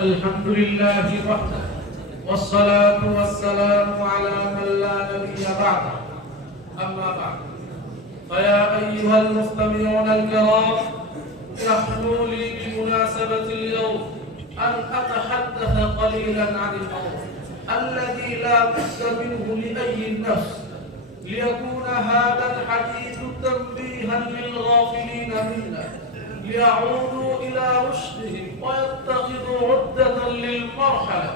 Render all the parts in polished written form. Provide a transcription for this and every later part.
الحمد لله وحده، والصلاة والسلام على من لا نبي بعده. أما بعد، فيا أيها المستمعون الكرام، يحلو لي بمناسبة اليوم أن أتحدث قليلا عن الموت الذي لا بد منه لأي نفس، ليكون هذا الحديث تنبيها للغافلين منا ليعودوا إلى رشدهم ويتخذوا عدة للمرحلة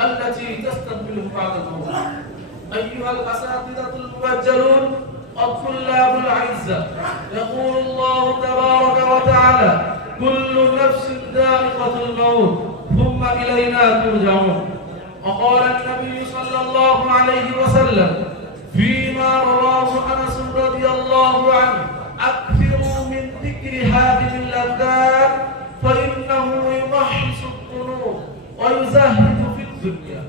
التي تستقبله بعد الموت. أيها الأساتذة المبجلون والطلاب الأعزاء، يقول الله تبارك وتعالى: كل نفس ذائقة الموت ثم إلينا ترجعون. وقال النبي صلى الله عليه وسلم فيما رواه أنس رضي الله عنه: أكثروا من ذكر هذه اللذات فإنه يمحص القلوب ويزهد في الدنيا.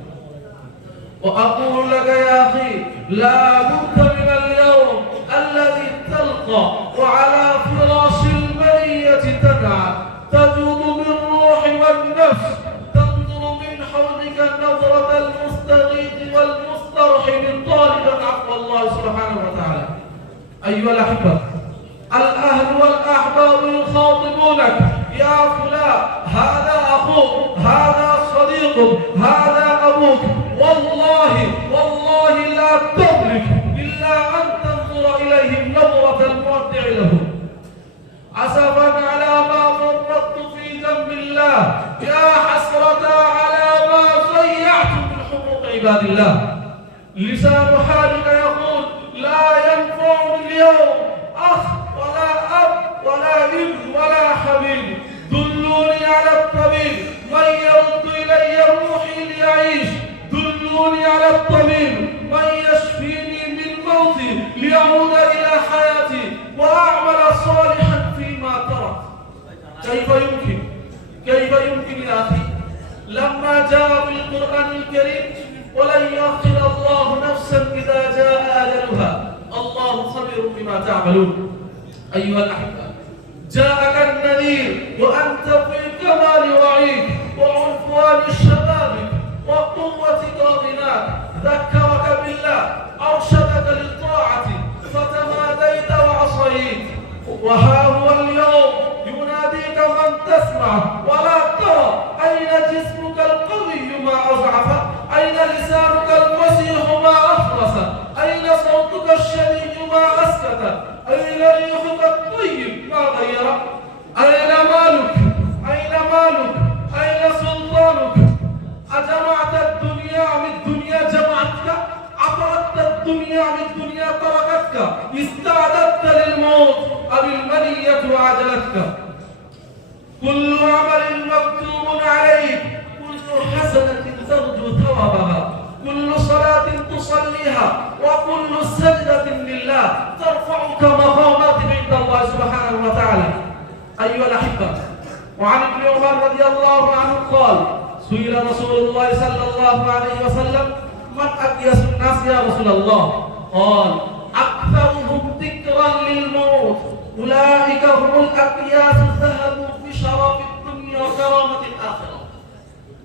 وأقول لك يا أخي، لا بد من اليوم الذي تلقى وعلى فراش المنية تدعى، تجود بالروح والنفس، تنظر من حولك نظرة المستغيث والمسترحم طالبا عفو الله سبحانه وتعالى. أيها الأحبة، الأهل والأحباب يخاطبونك: يا فلان، هذا أخوك، هذا صديقك، هذا أبوك، والله لا تدرك إلا أن تنظر إليهم نظرة المودع لهم. أسفا على ما فرطت في ذنب الله، يا حسرة على ما ضيعت من حقوق عباد الله. لسان حالك يقول: لا ينفعني اليوم أخ ولا أب ولا ابن ولا حبيب، دلوني على الطبيب من يرد إلي روحي ليعيش، دلوني على الطبيب من يشفيني من موتي ليعود إلى حياتي وأعمل صالحا فيما ترك. كيف يمكن يا أخي؟ لما جاء في القرآن الكريم: ولن يؤخر الله نفسا إذا جاء أجلها، الله خبير بما تعملون. أيها الأحبة، جاءك النذير وأنت في كمال وعيك وعنفوان شبابك وقوة قاضناك، ذكرك بالله، أرشدك للطاعة فتماديت وعصيت. وها هو اليوم يناديك من تسمع ولا ترى: أين جسمك القوي ما أضعف؟ أين لسانك الفصيح ما أخلص؟ أين صوتك الشديد ما أسكت؟ أين ريحك الطيب ما غير؟ أين مالك؟ أين سلطانك؟ أجمعت الدنيا عن الدنيا جمعتك؟ عبرت الدنيا عن الدنيا تركتك؟ استعددت للموت أم المنية عجلتك؟ كل عمل مكتوب عليك، كل حسنة ترجو ثوابها، كل صلاة تصليها وكل سجدة لله ترفعك مقامات عند الله سبحانه وتعالى. أيها الأحبة، وعن ابن عمر رضي الله عنه قال: سئل رسول الله صلى الله عليه وسلم: من أكيس الناس يا رسول الله؟ قال: أكثرهم ذكرا للموت، أولئك هم الأكياس، ذهبوا بشرف الدنيا وكرامة الآخرة.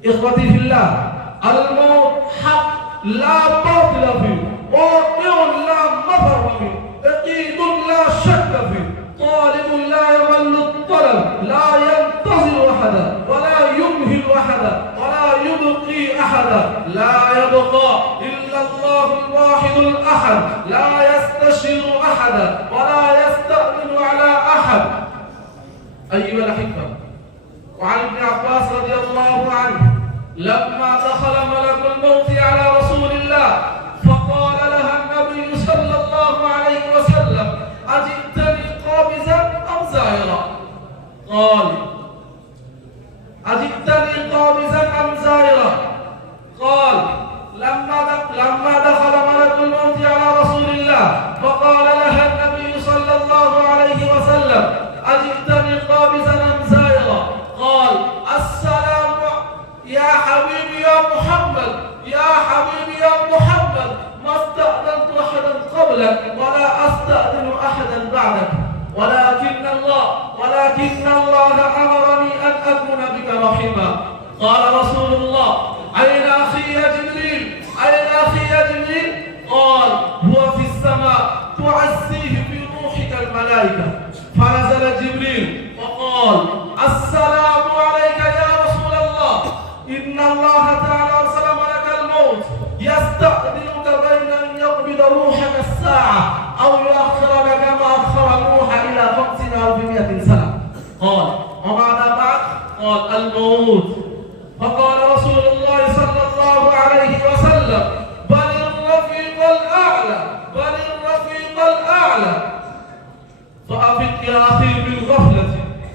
إخوتي في الله، الموت حق لا باطل فيه، واقع لا مفر فيه، أكيد لا شك فيه، طالب لا يمل الطلب، لا ينتظر أحدا ولا يمهل أحدا ولا يبقي أحدا، لا يبقى إلا الله الواحد الأحد، لا يستشير أحدا ولا يستأمن على أحد. أيها الأحبة، وعن ابن عباس رضي الله عنه: لما دخل ملك الموت على رسول الله فقال لها النبي صلى الله عليه وسلم: أجئتني قابزا أم زائرا؟ قال: أجئتني قابزا أم زائرا؟ قال: لما دخل ملك الموت على رسول الله فقال لها النبي صلى الله عليه وسلم: أجئتني قابزا أم زائرا؟ قال: السلام يا حبيبي يا محمد، يا حبيبي يا محمد، ما استأذنت أحدا قبلك ولا أستأذن أحدا بعدك، ولكن الله أمرني أن أكون بك رحيما. قال رسول الله: أين أخي يا جبريل؟ أين أخي يا جبريل؟ قال: هو في السماء تعزيه في روحك الملائكة. فنزل جبريل وقال: السلام عليك يا رسول الله، إن الله تعالى أرسل ملك الموت يستأذنك بين أن يقبض روحك الساعة أو يؤخرك كما أخر نوح إلى 50 أو 100 سنة. قال: وماذا بعد؟ قال: الموت. فقال رسول الله صلى الله عليه وسلم: بل الرفيق الأعلى، بل الرفيق الأعلى. فأفق يا أخي بالغفلة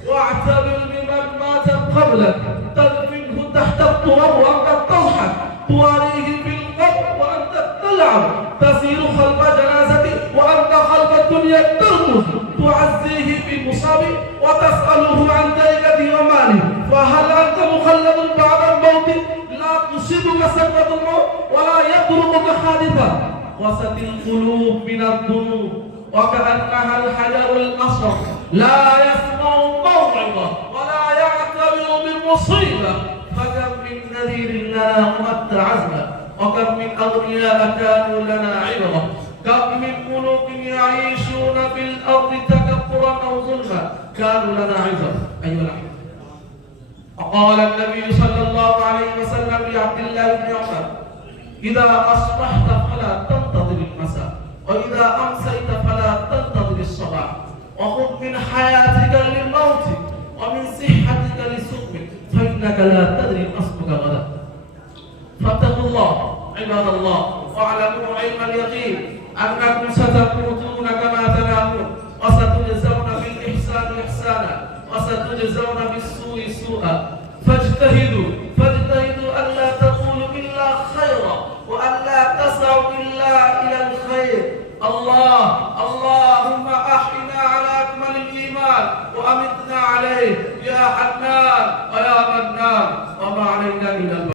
واعتبر بمن مات قبلك، تدفنه تحت التراب وأنت تضحك، تواريه بالقبر وأنت تلعب، تسير خلف جنازته وأنت خلف الدنيا ترقص، تعزيه في مصابه وتسأله عن تركته وماله. فهل أنت مخلد بعد الموت؟ لا تصيبك سكرة الموت ولا يضربك حادثة. وست القلوب من الذنوب وكأنها الحجر الأصفر، لا يسمع موعظة ولا يعتبر بالمصيبة. فكم من نذير لنا قد عزنا، وكم من أغنياء كانوا لنا عبرة، كم من ملوك يعيشون في الأرض تكبرا أو ظلما كانوا لنا عبرة. أيها الأحبة، وقال النبي صلى الله عليه وسلم لعبد الله بن عمر: إذا أصبحت فلا تنتظر المساء، وإذا أمسيت فلا تنتظر الصباح، وخذ من حياتك للموت ومن صحتك لسقمك، فإنك لا تدري أصبك غدا. فاتقوا الله عباد الله، واعلموا علم اليقين أنكم ستموتون كما تنامون، وستجزون بالإحسان إحسانا، وستجزون بالسوء سوءا. فاجتهدوا ألا تقولوا إلا خيرا، وألا تسعوا إلا إلى الخير. اللهم أحينا على أكمل الإيمان وأمتنا عليه يا حنان ويا منان، وما علينا إلا